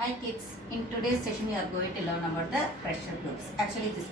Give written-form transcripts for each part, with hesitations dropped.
Hi kids, in today's session we are going to learn about the pressure groups. Actually this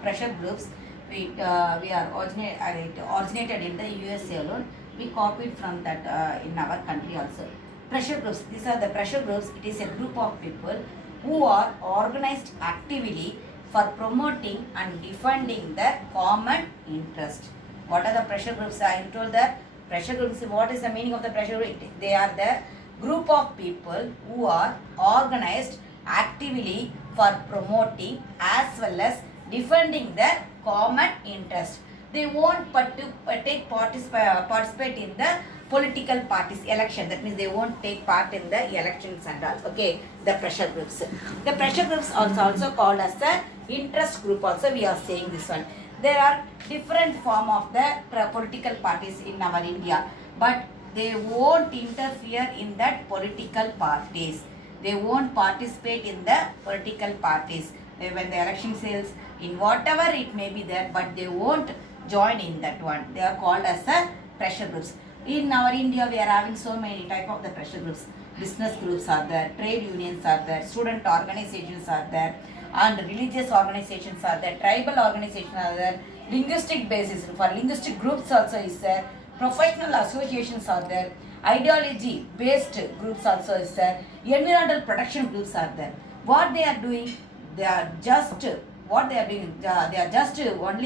pressure groups we are originated in the USA alone. We copied from that in our country also. Pressure groups, these are the pressure groups. It is a group of people who are organized actively for promoting and defending the common interest. What are the pressure groups? I told that pressure groups, what is the meaning of the pressure group? They are the group of people who are organized actively for promoting as well as defending their common interest. They won't participate in the political parties election. That means they won't take part in the elections and all. Okay, the pressure groups. The pressure groups also called as the interest group. Also, we are saying this one. There are different form of the political parties in our India, but they won't interfere in that political parties. They won't participate in the political parties. When the election sales, in whatever it may be there, but they won't join in that one. They are called as the pressure groups. In our India, we are having so many type of the pressure groups. Business groups are there, trade unions are there, student organizations are there, and religious organizations are there, tribal organizations are there, linguistic basis for linguistic groups also is there, professional associations are there, ideology based groups also is there, environmental protection groups are there. What they are doing, they are just only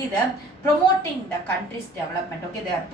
the promoting the country's development. Okay, they are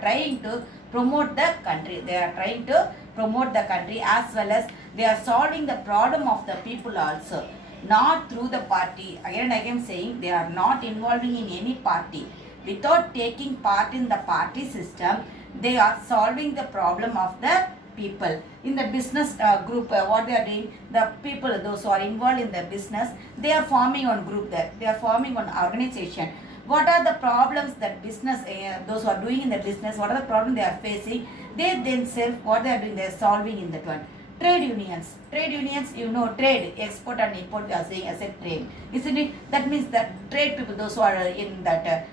trying to promote the country. They are trying to promote the country as well as they are solving the problem of the people also, not through the party. Again and again saying, they are not involving in any party. Without taking part in the party system, they are solving the problem of the people. In the business group, what they are doing, the people, those who are involved in the business, they are forming one group there. They are forming one organization. What are the problems that business, those who are doing in the business, what are the problems they are facing? They themselves, what they are doing, they are solving in that one. Trade unions. Trade unions, you know, trade, export and import, we are saying as a trade. Isn't it? That means that trade people, those who are in that,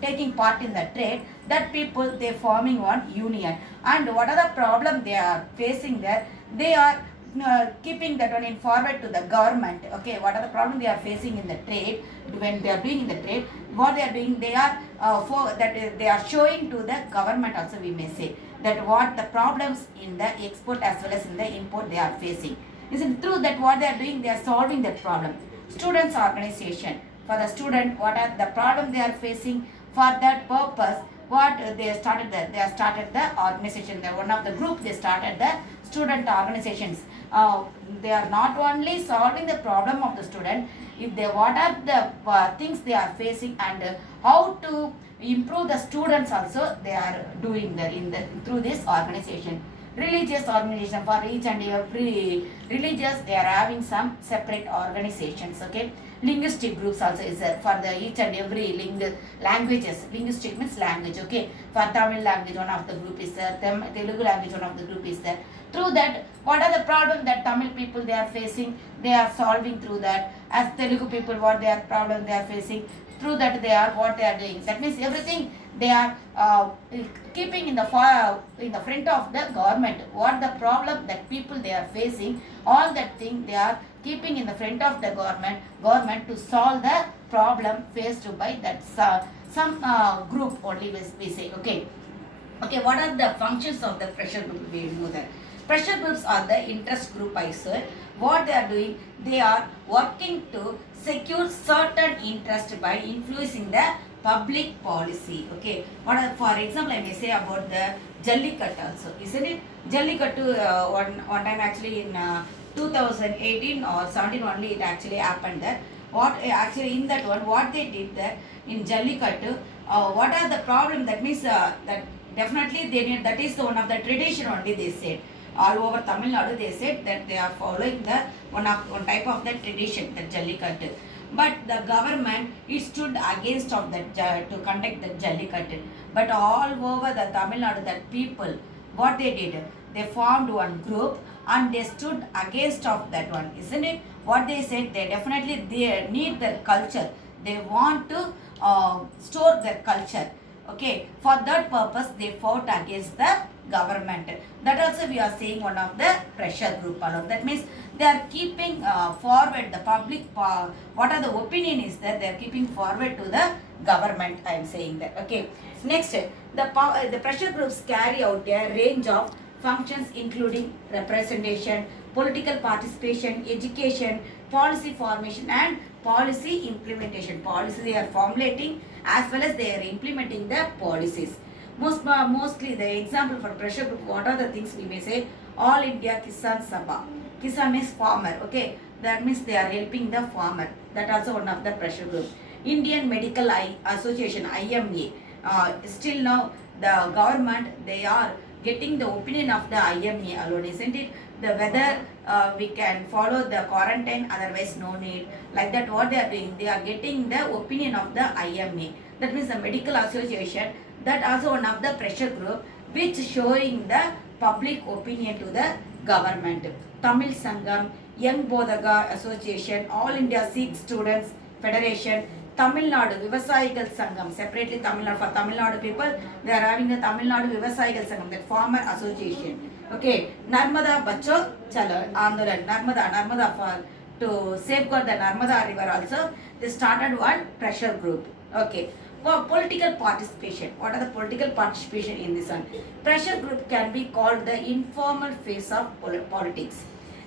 taking part in the trade, that people, they forming one union. And what are the problem they are facing there? They are keeping that one in forward to the government. Okay, what are the problem they are facing in the trade? When they are doing in the trade, what they are doing, they are they are showing to the government also, we may say, that what the problems in the export as well as in the import they are facing. Isn't true that what they are doing, they are solving that problem. Students organization, for the student, what are the problem they are facing? For that purpose, what they started the organization. They one of the group, they started the student organizations. They are not only solving the problem of the student, if they what are the things they are facing and how to improve the students also, they are doing through this organization. Religious organization, for each and every religious, they are having some separate organizations. Okay, linguistic groups also is there for the each and every languages. Linguistic means language. Okay, for Tamil language, one of the group is there. Telugu language, one of the group is there. Through that, what are the problems that Tamil people they are facing, they are solving through that. As Telugu people, what their problem they are facing, through that they are what they are doing. That means everything they are keeping in the front of the government. What the problem that people they are facing, all that thing they are keeping in the front of the government to solve the problem faced by that some group only, we say. Okay, what are the functions of the pressure group? We know that pressure groups are the interest group. I said what they are doing, they are working to secure certain interest by influencing the public policy. Okay, what are, for example, I may say about the Jallikattu also, isn't it? Jallikattu, one time actually in 2018 or 17 only it actually happened there. What actually in that one, what they did there in Jallikattu, what are the problem? That means that definitely they need, that is one of the tradition only, they said. All over Tamil Nadu, they said that they are following the one type of that tradition, the Jallikattu. But the government, it stood against of that to conduct the Jallikattu. But all over the Tamil Nadu, that people, what they did, they formed one group and they stood against of that one, isn't it? What they said, they definitely they need their culture. They want to store their culture. Okay, for that purpose they fought against the government. That also we are seeing one of the pressure group alone. That means they are keeping forward the public, what are the opinion is that they are keeping forward to the government, I am saying that. Okay, next, the pressure groups carry out a range of functions including representation, political participation, education, policy formation and policy implementation. Policy they are formulating as well as they are implementing the policies. Mostly the example for pressure group, what are the things we may say? All India Kisan Sabha. Kisan means farmer, okay? That means they are helping the farmer. That also one of the pressure group. Indian Medical Association, IMA. Still now the government, they are getting the opinion of the IMA alone, isn't it? The whether we can follow the quarantine, otherwise no need. Like that, what they are doing, they are getting the opinion of the IMA. That means the medical association. That also one of the pressure group which showing the public opinion to the government. Tamil Sangam, Young Bodhaga Association, All India Sikh Students Federation, Tamil Nadu Vivasayigal Sangam, separately Tamil Nadu, for Tamil Nadu people, they are having the Tamil Nadu Vivasayigal Sangam, that farmer association. Okay, Narmada Bacho Chalo, Andolan, Narmada for to safeguard the Narmada river also, they started one pressure group. Okay. For political participation, what are the political participation in this one? Pressure group can be called the informal phase of politics.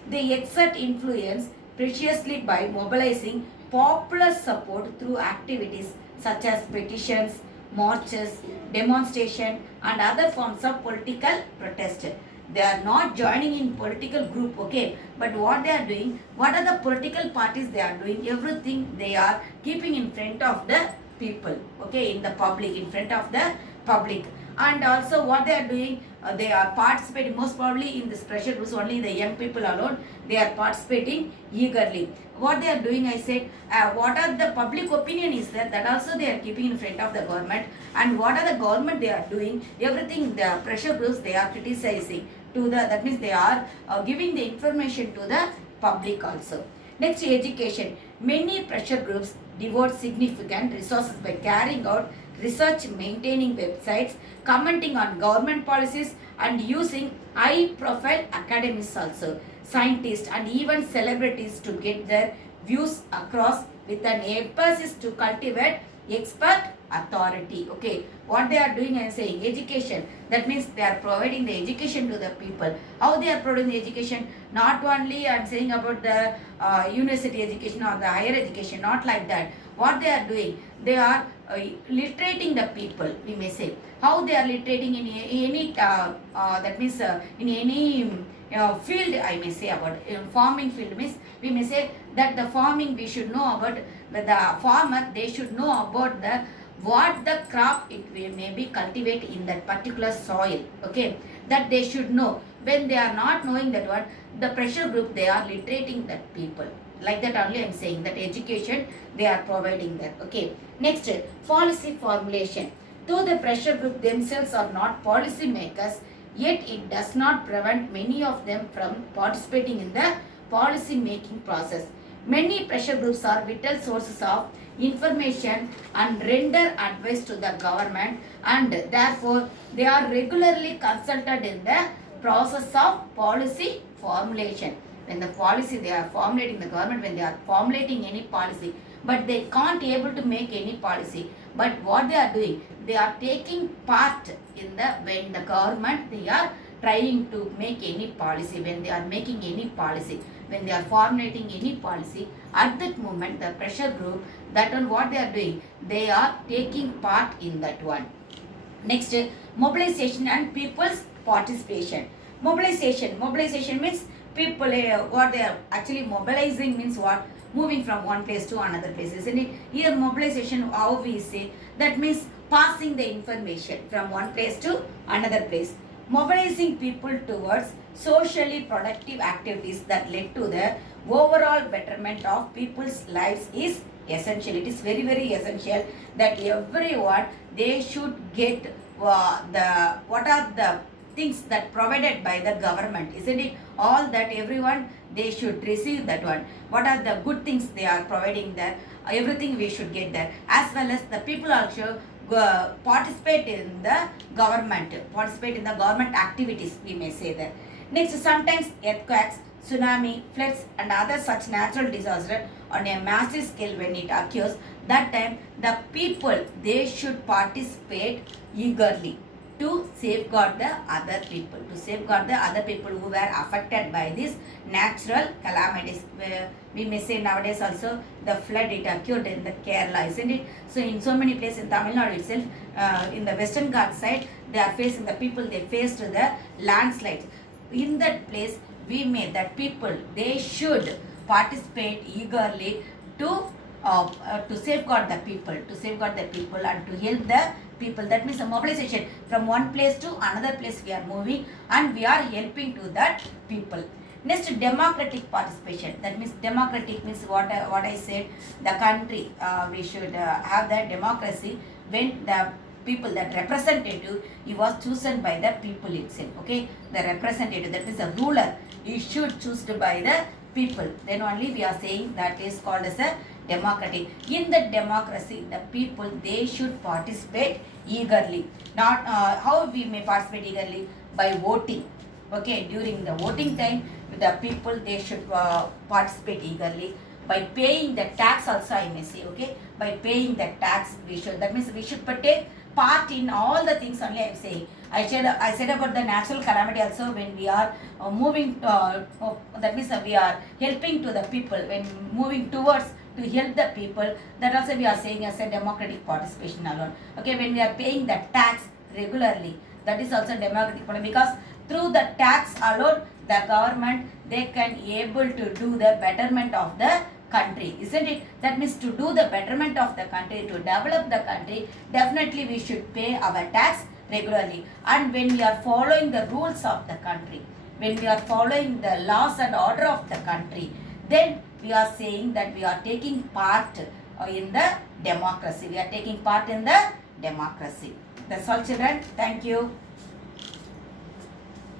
They exert influence preciously by mobilizing popular support through activities such as petitions, marches, demonstration and other forms of political protest. They are not joining in political group, okay, but what they are doing, what are the political parties they are doing, everything they are keeping in front of the people, okay, in the public, in front of the public. And also what they are doing, they are participating most probably in this pressure groups, only the young people alone, they are participating eagerly. What they are doing, I said, what are the public opinion is that also they are keeping in front of the government, and what are the government they are doing, everything the pressure groups they are criticizing to the, that means they are giving the information to the public also. Next, education. Many pressure groups devote significant resources by carrying out research, maintaining websites, commenting on government policies and using high-profile academics also, scientists and even celebrities to get their views across with an emphasis to cultivate expert authority. Okay, what they are doing, I am saying education. That means they are providing the education to the people. How they are providing the education? Not only I am saying about the university education or the higher education, not like that. What they are doing, they are literating the people, we may say. How they are literating in any that means in any field, I may say about farming field means we may say that the farming we should know about the farmer, they should know about the what the crop it may be cultivate in that particular soil, okay, that they should know. When they are not knowing that one, the pressure group they are literating that people, like that only I am saying that education they are providing that. Okay, next, policy formulation. Though the pressure group themselves are not policy makers, yet it does not prevent many of them from participating in the policy making process. Many pressure groups are vital sources of information and render advice to the government, and therefore they are regularly consulted in the process of policy formulation. When the policy they are formulating, the government when they are formulating any policy, but they can't able to make any policy, but what they are doing, they are taking part in the, when the government they are trying to make any policy, when they are making any policy, when they are formulating any policy, at that moment the pressure group, that one what they are doing, they are taking part in that one. Next, mobilization and people's participation. Mobilization means people, what they are actually mobilizing means what? Moving from one place to another place, isn't it? Here mobilization, how we say, that means passing the information from one place to another place. Mobilizing people towards socially productive activities that led to the overall betterment of people's lives is essential. It is very, very essential that everyone, they should get the, what are the things that provided by the government, isn't it? All that everyone, they should receive that one. What are the good things they are providing there? Everything we should get there. As well as the people also participate in the government activities, we may say that. Next, sometimes earthquakes, tsunami, floods, and other such natural disaster on a massive scale when it occurs, that time the people they should participate eagerly to safeguard the other people, who were affected by these natural calamities. We may say nowadays also the flood it occurred in the Kerala, isn't it? So in so many places in Tamil Nadu itself, in the Western Ghats side, they are facing the people they faced the landslides. In that place, we made that people they should participate eagerly to safeguard the people, and to help the people. That means a mobilization from one place to another place we are moving and we are helping to that people. Next, democratic participation. That means democratic means what I said. The country we should have the democracy when the people, that representative, he was chosen by the people itself. Okay, the representative, that means the ruler, he should chosen by the people. Then only we are saying that is called as a democratic. In the democracy, the people they should participate eagerly. Not how we may participate eagerly? By voting. Okay, during the voting time, the people they should participate eagerly. By paying the tax also, I may say. Okay, by paying the tax we should. That means we should take part in all the things only I am saying. I said about the natural calamity also when we are moving. That means we are helping to the people when moving towards to help the people. That also we are saying as a democratic participation alone. Okay, when we are paying the tax regularly, that is also democratic because through the tax alone, the government they can able to do the betterment of the country, isn't it? That means to do the betterment of the country, to develop the country, definitely we should pay our tax regularly. And when we are following the rules of the country, when we are following the laws and order of the country, then we are saying that we are taking part in the democracy. We are taking part in the democracy. That's all, children. Thank you.